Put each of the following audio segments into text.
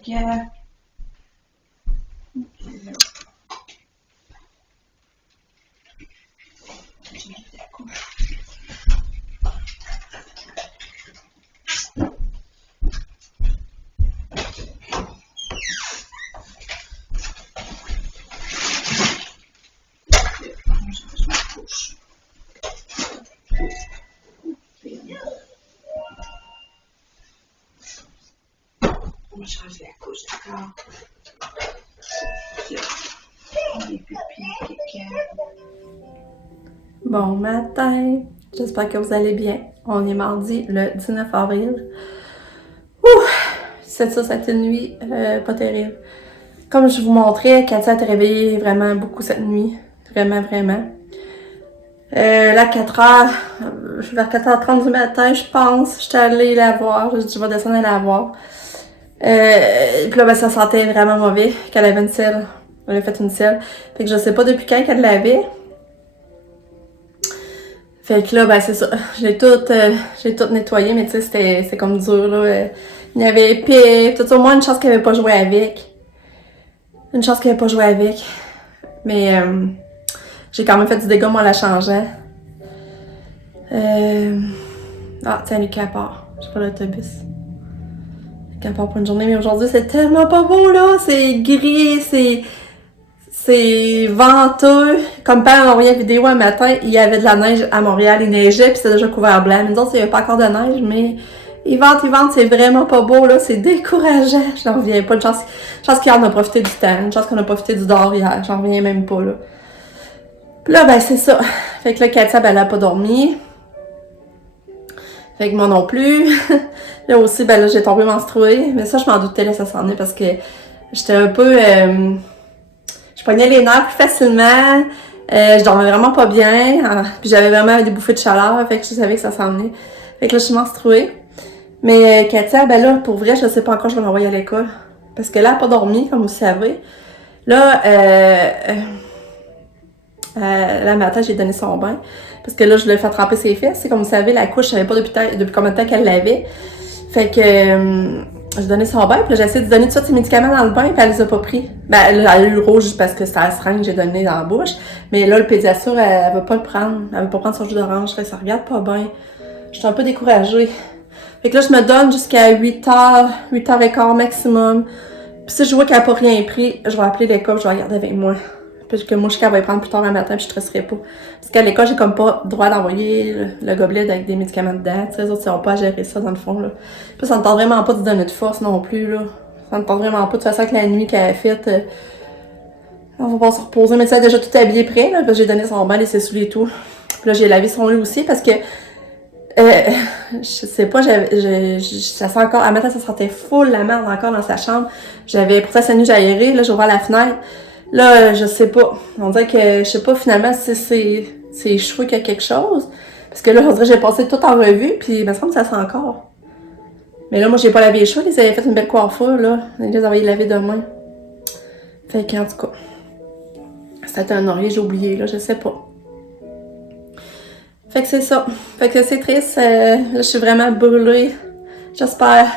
que... On change la couche, d'accord? Bon matin, j'espère que vous allez bien. On est mardi le 19 avril. Ouh! Ça, c'était une nuit pas terrible. Comme je vous montrais, Katia a réveillée vraiment beaucoup cette nuit. Vraiment, vraiment. Là, 4h, vers 4h30 du matin, je pense, j'étais allée la voir. Je dis, je vais descendre aller la voir. Puis là, ben, ça sentait vraiment mauvais qu'elle avait une selle. Elle a fait une selle. Fait que je sais pas depuis quand qu'elle l'avait. Fait que là, ben c'est ça. J'ai tout nettoyé, mais tu sais, c'était comme dur, là. Il y avait épais, tout ça. Au moins, une chance qu'elle avait pas joué avec. Une chance qu'elle avait pas joué avec. Mais j'ai quand même fait du dégât, moi, en la changeant. Ah, tiens, Lucas part. J'ai pas l'autobus. Lucas part pour une journée, mais aujourd'hui, c'est tellement pas beau, là. C'est gris, c'est venteux. Comme père m'a envoyé une vidéo un matin, il y avait de la neige à Montréal, il neigeait, puis c'était déjà couvert blanc. Mais nous autres, il n'y avait pas encore de neige, mais il vente, c'est vraiment pas beau, là. C'est décourageant. Je n'en reviens pas. Une chance qu'hier, on a profité du temps. Une chance qu'on a profité du dehors hier. J'en reviens même pas, là. Puis là, ben, c'est ça. Fait que là, Katia, ben, elle a pas dormi. Fait que moi non plus. Là aussi, ben, là, j'ai tombé menstruée. Mais ça, je m'en doutais, là, ça s'en est parce que j'étais un peu... Je prenais les nerfs plus facilement, je dormais vraiment pas bien, puis j'avais vraiment des bouffées de chaleur, fait que je savais que ça s'en venait. Fait que là, je suis menstruée. Mais Katia, ben là, pour vrai, je sais pas encore, je vais l'envoyer à l'école. Parce que là, elle n'a pas dormi, comme vous savez. Là, le matin, j'ai donné son bain. Parce que là, je l'ai fait tremper ses fesses. C'est comme vous savez, la couche, je savais pas depuis combien de temps qu'elle l'avait. Fait que j'ai donné son bain, puis là, j'ai essayé de donner tout ça ses médicaments dans le bain, puis elle les a pas pris. Ben, elle a eu le rouge juste parce que c'était la seringue que j'ai donné dans la bouche. Mais là, le pédiatre, elle veut pas le prendre. Elle veut pas prendre son jus d'orange. Fait que ça regarde pas bien. Je suis un peu découragée. Fait que là, je me donne jusqu'à 8h, 8h15 maximum. Puis si je vois qu'elle a pas rien pris, je vais appeler l'école, je vais la garder avec moi. Parce que moi, je sais qu'elle va y prendre plus tard le matin, puis je stresserai pas. Parce qu'à l'école, j'ai comme pas le droit d'envoyer le gobelet avec des médicaments dedans. Tu sais, les autres, ils n'ont pas à gérer ça, dans le fond, là. Puis ça me tente vraiment pas de donner de force non plus, là. Ça me tente vraiment pas. De toute façon, avec la nuit qu'elle a faite, on va pas se reposer. Mais tu sais, elle a déjà tout habillé prêt, là. Puis j'ai donné son bain, ses souliers et tout. Puis là, j'ai lavé son lit aussi, parce que je sais pas, ça sent encore, à matin, ça sentait full la merde encore dans sa chambre. Pourtant, cette nuit, j'ai aéré, là, j'ai ouvert la fenêtre. Là, je sais pas. On dirait que, je sais pas finalement si c'est ses cheveux qu'il y a quelque chose. Parce que là, on dirait que j'ai passé tout en revue, puis il me semble que ça sent encore. Mais là, moi, j'ai pas lavé les cheveux, ils avaient fait une belle coiffure, là. Ils les avaient lavé demain. Fait qu'en tout cas, c'était un oreiller, j'ai oublié, là, je sais pas. Fait que c'est ça. Fait que c'est triste. Là, je suis vraiment brûlée. J'espère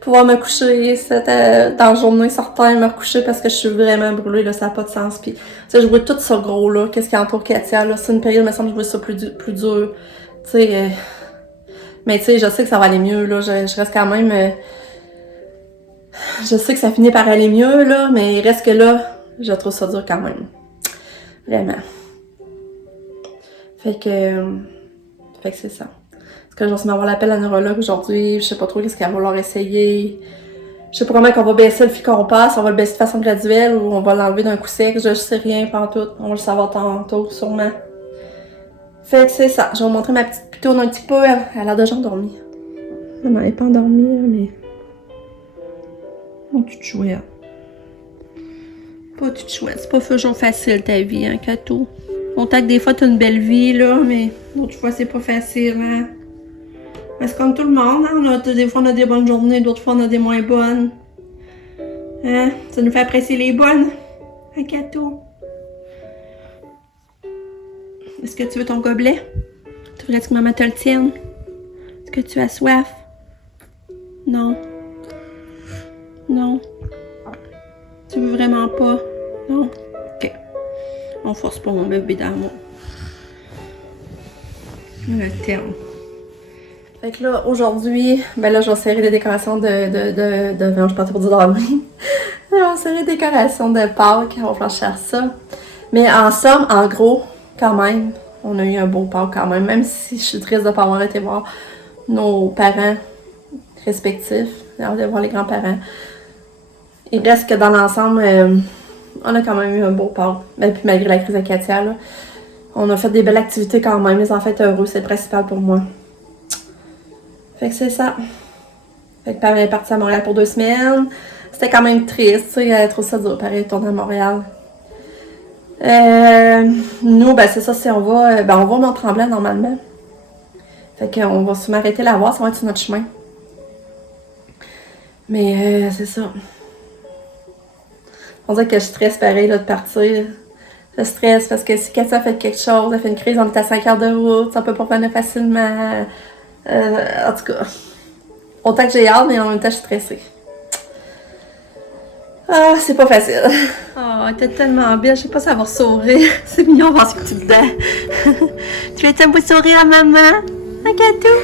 pouvoir me coucher dans la journée, certains me recoucher parce que je suis vraiment brûlée, là, ça n'a pas de sens. Puis, tu sais, je vois tout ça gros, là, qu'est-ce qui entoure Katia, là, c'est une période, il me semble que je vois ça plus dur, tu sais, mais tu sais, je sais que ça va aller mieux, là, je reste quand même, je sais que ça finit par aller mieux, là, mais il reste que là, je trouve ça dur quand même, vraiment. Fait que c'est ça. Parce que je vais m'avoir l'appel à la neurologue aujourd'hui, je sais pas trop qu'est-ce qu'elle va leur essayer. Je sais pas comment qu'on va baisser le fil qu'on passe, on va le baisser de façon graduelle ou on va l'enlever d'un coup sec, je sais rien pantoute, on va le savoir tantôt sûrement. Fait que c'est ça, je vais vous montrer ma petite pitoune un petit peu, elle a l'air déjà endormie. Non, elle n'est pas endormie, mais... Mon petit chouette. Pas tout chouette, c'est pas toujours facile ta vie, hein, Cato. Autant que des fois t'as une belle vie, là, mais d'autres fois c'est pas facile, hein. Mais c'est comme tout le monde, hein? Des fois on a des bonnes journées, d'autres fois on a des moins bonnes. Hein? Ça nous fait apprécier les bonnes. Hein, Cato? Est-ce que tu veux ton gobelet? Tu voudrais que maman te le tienne? Est-ce que tu as soif? Non. Non. On force pas mon bébé d'amour. Le terme. Fait que là, aujourd'hui, ben là, je vais serrer des décorations non, je partais pour dire d'Halloween. Je vais serrer des décorations de Pâques. On va franchir ça. Mais en somme, en gros, quand même, on a eu un beau Pâques quand même. Même si je suis triste de ne pas avoir été voir nos parents respectifs, de voir les grands-parents. Il reste que dans l'ensemble, on a quand même eu un beau Pâques. Ben, puis malgré la crise de Katia, là, on a fait des belles activités quand même. Les enfants étaient heureux, c'est le principal pour moi. Fait que c'est ça. Fait que Pam est partie à Montréal pour 2 semaines. C'était quand même triste, tu sais, elle trouve ça dur, pareil, tourner à Montréal. Nous, ben c'est ça, on va au Mont-Tremblant normalement. Fait qu'on va sûrement arrêter la voir, ça va être sur notre chemin. Mais c'est ça. On dirait que je stresse pareil là, de partir. Je stresse parce que si Katia fait quelque chose, elle fait une crise, on est à 5 heures de route, ça peut pas venir facilement. En tout cas, autant que j'ai hâte, mais en même temps, je suis stressée. Ah, c'est pas facile. Oh, elle était tellement belle, je sais pas si elle va sourire. C'est mignon voir ce petit dedans. Tu fais un beau sourire à maman? Un gâteau?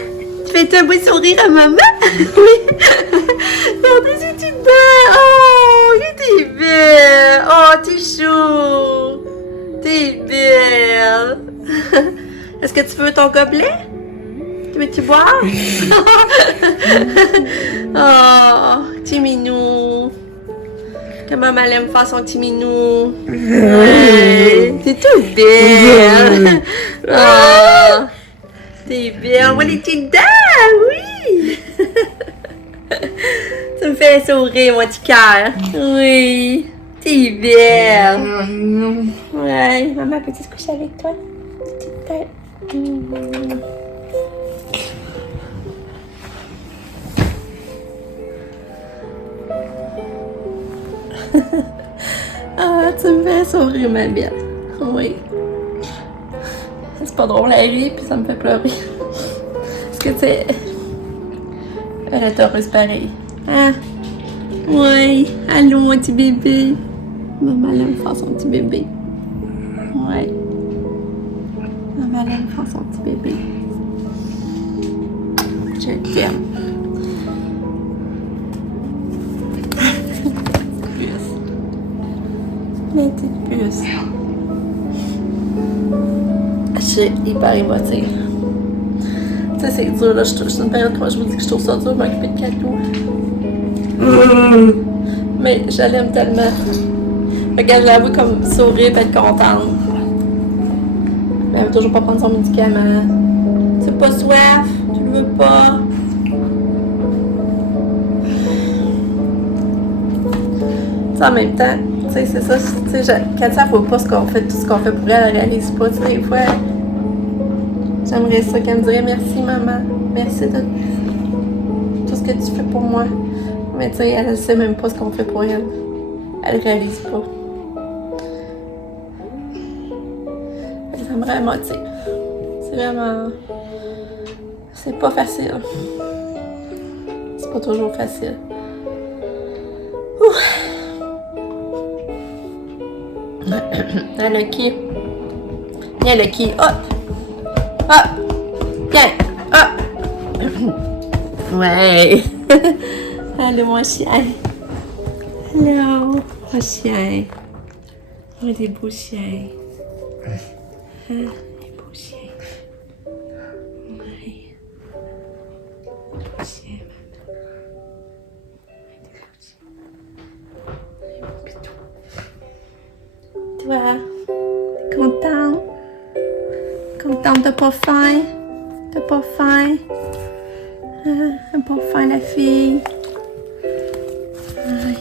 Tu fais un beau sourire à maman? Oui. Regardez ce petit dedans. Oh, il était belle. Oh, t'es chou. T'es belle. Est-ce que tu veux ton gobelet? Veux-tu boire? Oh, petit minou. Que maman aime faire son petit minou. Ouais, t'es toute belle. Oh, t'es belle. Moi, les petites dents, oui. Tu me fais sourire, mon petit cœur. Oui, t'es belle. Ouais, maman, peut-tu se coucher avec toi? Petite tête. Ah, tu me fais sourire, ma belle. Oui. C'est pas drôle à rire, puis ça me fait pleurer. Parce que, tu sais, elle est heureuse pareil. Ah, oui. Allô, mon petit bébé. Maman aime faire son petit bébé. Ouais. Maman aime faire son petit bébé. Je t'aime. Les petites puces. Je suis hyper émotive. Tu sais, c'est dur, là. C'est une période, comment je vous dis que je trouve ça dur de m'occuper de Katou. Mais je l'aime tellement. Regarde, j'avoue comme sourire et être contente. Mais elle veut toujours pas prendre son médicament. Tu n'as pas soif, tu le veux pas. Tu sais, en même temps, tu sais, c'est ça, tu sais, Katia, elle voit pas ce qu'on fait, tout ce qu'on fait pour elle, elle réalise pas, tu sais, des fois, j'aimerais ça qu'elle me dirait merci maman, merci de tout ce que tu fais pour moi. Mais tu sais, elle sait même pas ce qu'on fait pour elle. Elle réalise pas. Ça me rend émotive. C'est vraiment... C'est pas facile. C'est pas toujours facile. Ouh. Ah, Lucky. Viens, Lucky. Hop. Hop. Viens. Hop. Ouais. Allô, mon chien. Allô, mon chien. Oh, des beaux chiens. Ah, des beaux chiens. Ouais. Des beaux chiens, maman. Toi, t'es contente? Contente, t'as pas faim? T'as pas faim? Ah, t'as pas faim, la fille? Ouais.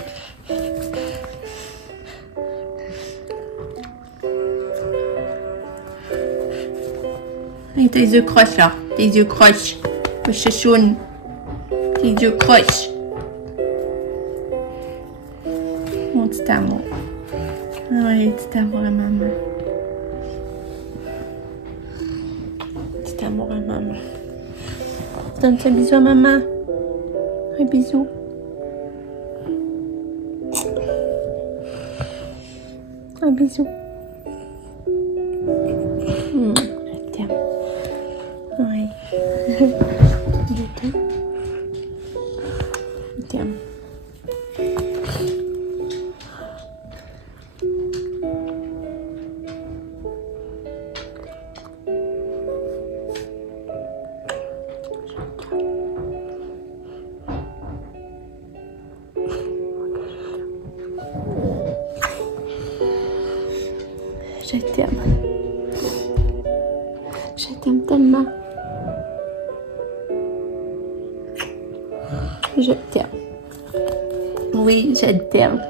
Et tes yeux croches là, tes yeux croches. Le chouchoune. Tes yeux croches. Mon petit amour. Oui, petit amour à maman. Petit amour à maman. Donne un bisou à maman. Un bisou. Un bisou. t'aime. Oui. Je t'aime. Je t'aime. Je t'aime. Je t'aime tellement. Je t'aime. Oui, je t'aime.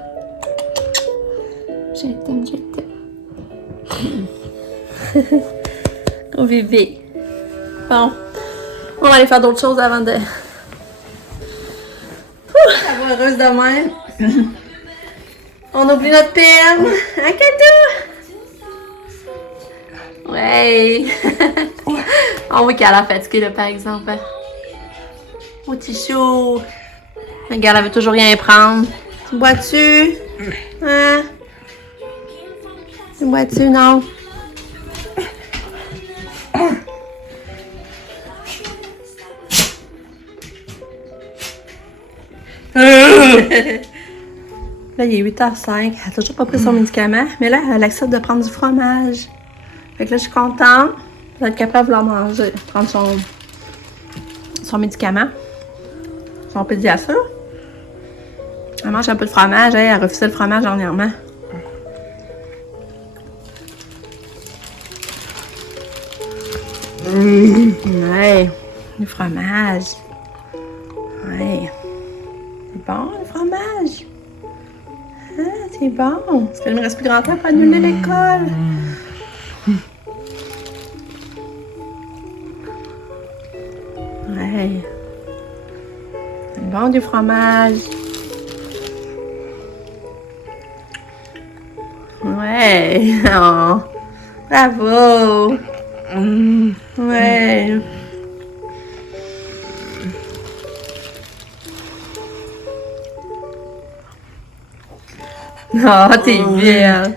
Je t'aime, je t'aime. Ton bébé. Bon, on va aller faire d'autres choses avant de... Ça va heureuse de même. On oublie notre peine. Hein, Katou? Ouais. On voit qu'elle a l'air fatiguée, là, par exemple. Oh, petit chou. Regarde, elle veut toujours rien prendre. Tu bois-tu? Hein? Tu bois-tu, non? Là, il est 8h05. Elle a toujours pas pris son médicament. Mais là, elle accepte de prendre du fromage. Fait que là, je suis contente. Elle va être capable de vouloir manger, prendre son médicament. Son pédiatre. Elle mange un peu de fromage. Elle a refusé le fromage dernièrement. Ouais, le fromage. Ouais. C'est bon, le fromage. Ah, c'est bon. Parce qu'il me reste plus grand temps pour annuler l'école. Ouais. C'est bon, du fromage. Ouais. Oh. Bravo. Ouais. Oh, t'es belle.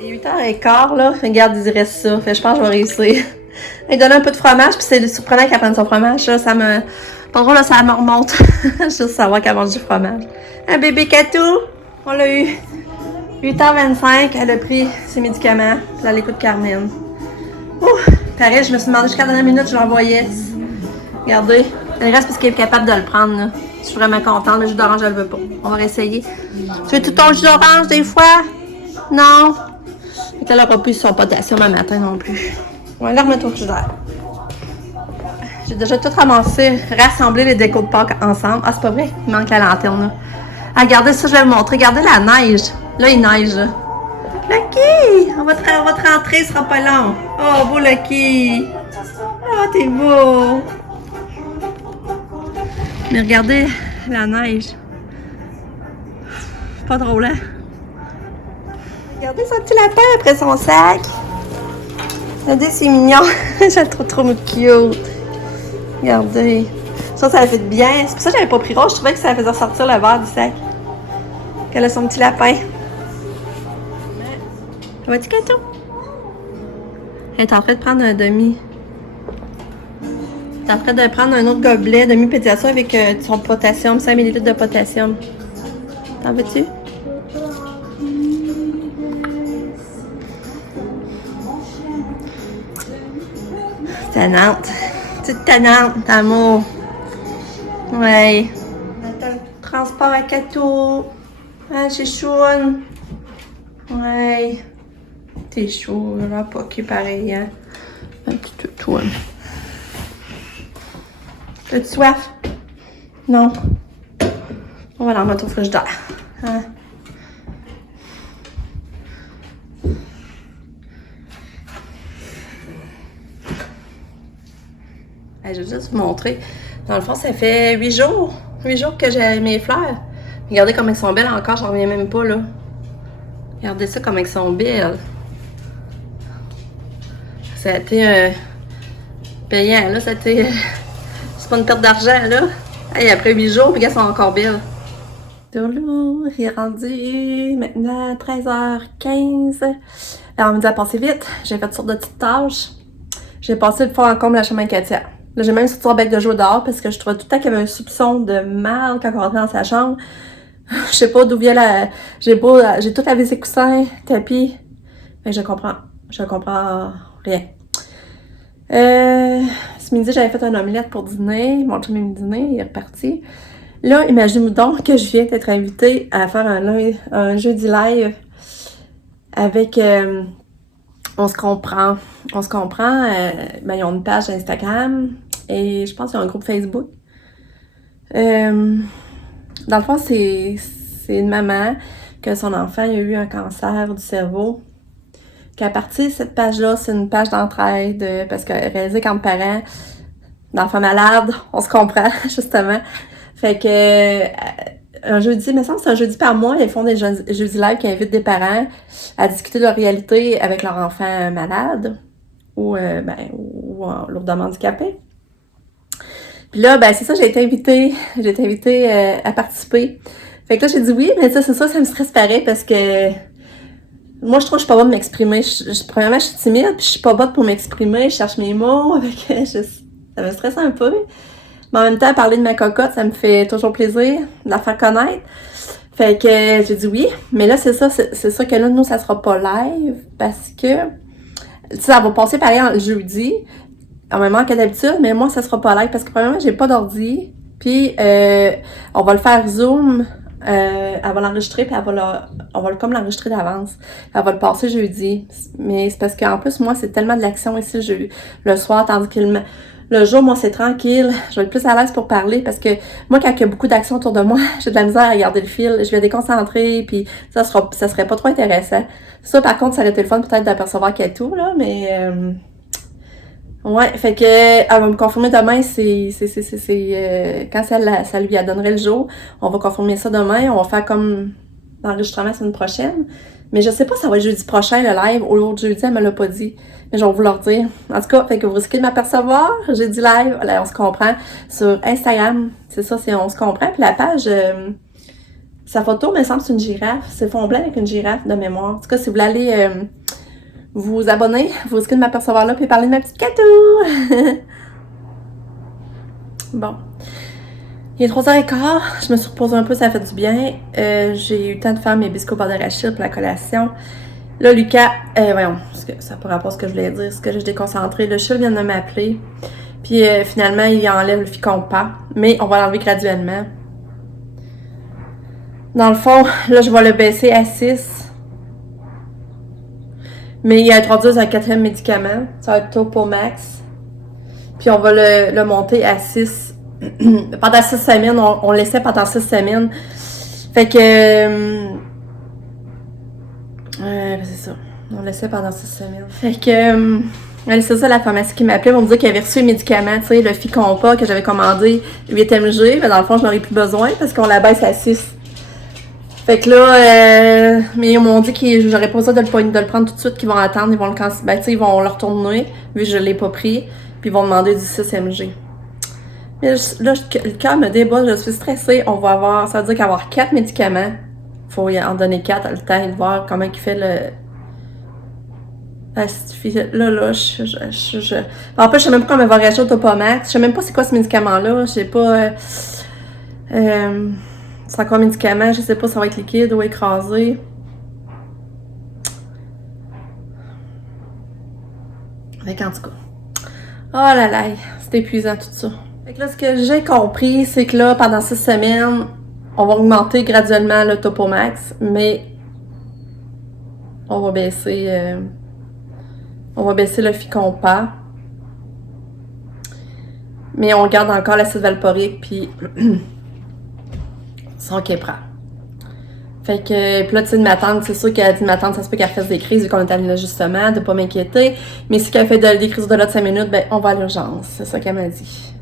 Il est 8h15, là. Regarde, il reste ça. Fait, je pense que je vais réussir. Il donne un peu de fromage, puis c'est surprenant qu'elle prenne son fromage. Là, ça me... Pas drôle, là, ça me remonte. Juste savoir qu'elle mange du fromage. Un bébé Katou, on l'a eu. 8h25, elle a pris ses médicaments. Puis là, elle écoute Carmen. Ouh, pareil, je me suis demandé jusqu'à la dernière minute, je l'envoyais. Regardez. Elle reste parce qu'elle est capable de le prendre, là. Je suis vraiment contente. Le jus d'orange, elle le veut pas. On va essayer. Tu veux tout ton jus d'orange, des fois? Non? Elle n'aura plus son potassium un matin non plus. On va la remettre au frigidaire. J'ai déjà tout ramassé, rassemblé les décos de Pâques ensemble. Ah, c'est pas vrai, il manque la lanterne, là. Ah, regardez ça, je vais vous montrer. Regardez la neige. Là, il neige, là. Lucky! On va te rentrer, ce sera pas long. Oh, beau Lucky! Oh, t'es beau! Mais regardez la neige. Pas drôle, hein? Regardez son petit lapin après son sac. Regardez, c'est mignon. Je le trouve trop cute. Regardez. Ça fait bien. C'est pour ça que j'avais pas pris rose. Je trouvais que ça faisait sortir le verre du sac. Qu'elle a son petit lapin. Ça va-tu, Katou? Elle est en train de prendre un demi. Elle est en train de prendre un autre gobelet demi-pédiation avec son potassium, 5 ml de potassium. T'en veux-tu? Tannante. Petite tannante, d'amour. Ouais. Transport à Katou. Ah, c'est chouine. Ouais. T'es chaud, là, pas qui pareil, hein. Un petit toutou. T'as-tu soif? Non. On va la remettre au frigidaire. Hein? Je vais juste vous montrer. Dans le fond, ça fait 8 jours. 8 jours que j'ai mes fleurs. Regardez comment elles sont belles encore, j'en reviens même pas, là. Regardez ça, comment elles sont belles. Ça a été payant, là. Ça a été... c'est pas une perte d'argent, là. Hey, après 8 jours, puis elles sont encore belles. Toulou, il est rendu maintenant 13h15. Alors, on me dit à passer vite. J'ai fait toutes sortes de petites tâches. J'ai passé le fond en comble la chambre à Katia. Là, j'ai même sorti le bec de jour dehors parce que je trouvais tout le temps qu'il y avait un soupçon de mal quand on rentrait dans sa chambre. Je sais pas d'où vient la... J'ai tout lavé ses coussins, tapis. Mais je comprends rien. Ce midi, j'avais fait un omelette pour dîner. Mon chum est dîner, il est reparti. Là, imaginez-vous donc que je viens d'être invitée à faire un jeudi live avec... on se comprend. Ben, ils ont une page Instagram et je pense qu'ils ont un groupe Facebook. Dans le fond, c'est une maman que son enfant a eu un cancer du cerveau. Qu'à partir de cette page-là, c'est une page d'entraide parce qu'elle réalisait qu'en parents d'enfants malades, on se comprend, justement. Fait que un jeudi, mais ça c'est un jeudi par mois, ils font des jeudis live qui invitent des parents à discuter de leur réalité avec leur enfant malade ou lourdement handicapé. Puis là, ben c'est ça, j'ai été invitée à participer. Fait que là, j'ai dit oui, mais ça, c'est ça me stresse pareil parce que moi, je trouve que je suis pas bonne de m'exprimer. Premièrement, je suis timide, puis je suis pas bonne pour m'exprimer, je cherche mes mots, ça me stresse un peu. Mais en même temps, parler de ma cocotte, ça me fait toujours plaisir de la faire connaître. Fait que j'ai dit oui, mais là, c'est ça que là, nous, ça sera pas live parce que, ça va passer pareil en jeudi, en même temps que d'habitude, mais moi, ça sera pas live parce que premièrement, j'ai pas d'ordi, puis on va le faire Zoom, elle va l'enregistrer, puis on va comme l'enregistrer d'avance. Elle va le passer jeudi, mais c'est parce qu'en plus, moi, c'est tellement de l'action ici le soir, tandis que le jour, moi, c'est tranquille. Je vais être plus à l'aise pour parler parce que moi, quand il y a beaucoup d'action autour de moi, j'ai de la misère à regarder le fil. Je vais déconcentrer, puis ça serait pas trop intéressant. Ça, par contre, ça aurait été le fun peut-être d'apercevoir qu'il y a tout, là, mais... ouais, fait que elle va me confirmer demain, quand ça lui donnerait le jour. On va confirmer ça demain. On va faire comme l'enregistrement la semaine prochaine. Mais je sais pas si ça va être jeudi prochain, le live, ou l'autre jeudi, elle me l'a pas dit. Mais je vais vous leur dire. En tout cas, fait que vous risquez de m'apercevoir. J'ai dit live, là, on se comprend. Sur Instagram, c'est ça, c'est on se comprend. Puis la page, sa photo, me semble, c'est une girafe. C'est fond blanc avec une girafe de mémoire. En tout cas, si vous voulez aller vous abonner, vous risquez de m'apercevoir là, puis parler de ma petite catou. Bon. Il est 3h15, je me suis reposée un peu, ça fait du bien. J'ai eu le temps de faire mes biscuits au beurre d'arachide pour la collation. Là, Lucas, voyons, ça par rapport à ce que je voulais dire, ce que j'ai déconcentré. Le chat vient de m'appeler, puis finalement, il enlève le ficompas, mais on va l'enlever graduellement. Dans le fond, là, je vais le baisser à 6. Mais il a introduit un 4e médicament, ça va être Topomax. Puis on va le monter à 6. Pendant 6 semaines, on laissait pendant 6 semaines. Fait que... c'est ça. On laissait pendant 6 semaines. Fait que... c'est ça, la pharmacie qui m'appelait pour me dire qu'il avait reçu les médicaments, tu sais, le Ficompa que j'avais commandé, 8 mg. Mais dans le fond, je n'en ai plus besoin parce qu'on la baisse à 6. Fait que là, mais ils m'ont dit que j'aurais pas besoin de le prendre tout de suite, qu'ils vont attendre, ils vont ils vont le retourner, vu que je l'ai pas pris, puis ils vont demander du 6 mg. Mais là, le cœur me débat, je suis stressée. Ça veut dire qu'avoir 4 médicaments, faut en donner 4, le temps de voir comment il fait le... Là, en fait, je sais même pas comment elle va réagir au Topomax. Je sais même pas c'est quoi ce médicament-là. Je sais pas... c'est encore un médicament, je sais pas si ça va être liquide ou écrasé. Fait en tout cas. Oh là là, c'est épuisant tout ça. Fait que là, ce que j'ai compris, c'est que là, pendant 6 semaines, on va augmenter graduellement le Topomax, mais on va baisser le Ficompa. Mais on garde encore l'acide valporique, puis son Keppra. Fait que, puis là, tu sais, de ma tante, c'est sûr qu'elle dit de ma tante, ça se peut qu'elle fasse des crises, vu qu'on est allé là justement, de pas m'inquiéter. Mais si qu'elle fait des crises de là de 5 minutes, ben, on va à l'urgence. C'est ça qu'elle m'a dit.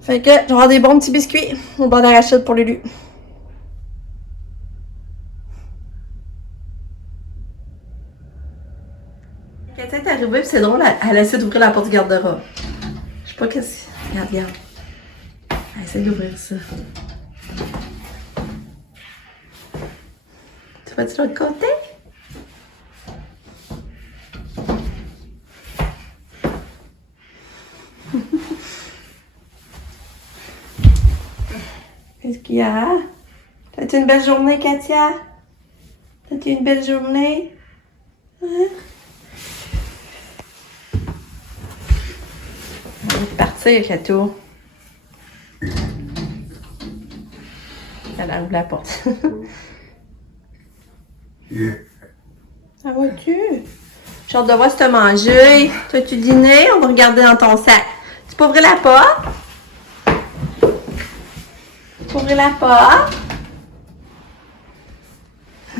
Fait que, j'aurai des bons petits biscuits au beurre d'arachide pour Lulu. Katia est arrivée, puis c'est drôle, elle essaie d'ouvrir la porte du garde-robe. Je sais pas qu'est-ce... Regarde. Elle essaie d'ouvrir ça. Tu vas-tu de l'autre côté? Qu'est-ce qu'il y a? T'as-tu une belle journée, Katia? T'as-tu une belle journée? Hein? On va partir, Kato. Elle ouvre la porte. Ça va-tu? J'ai hâte de voir si t'as mangé. T'as-tu dîné? On va regarder dans ton sac. Tu peux ouvrir la porte? Tu peux ouvrir la porte?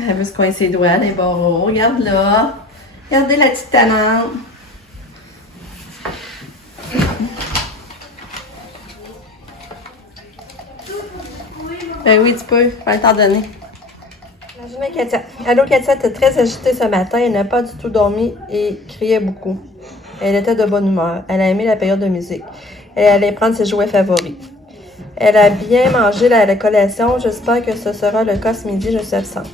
Elle veut se coincer les doigts des barreaux. Regarde là. Regardez la petite talente. Ben oui, tu peux. Je vais t'en donner. La journée Katia. Allô, Katia était très agitée ce matin. Elle n'a pas du tout dormi et criait beaucoup. Elle était de bonne humeur. Elle a aimé la période de musique. Elle allait prendre ses jouets favoris. Elle a bien mangé la collation. J'espère que ce sera le cas ce midi. Je suis absente.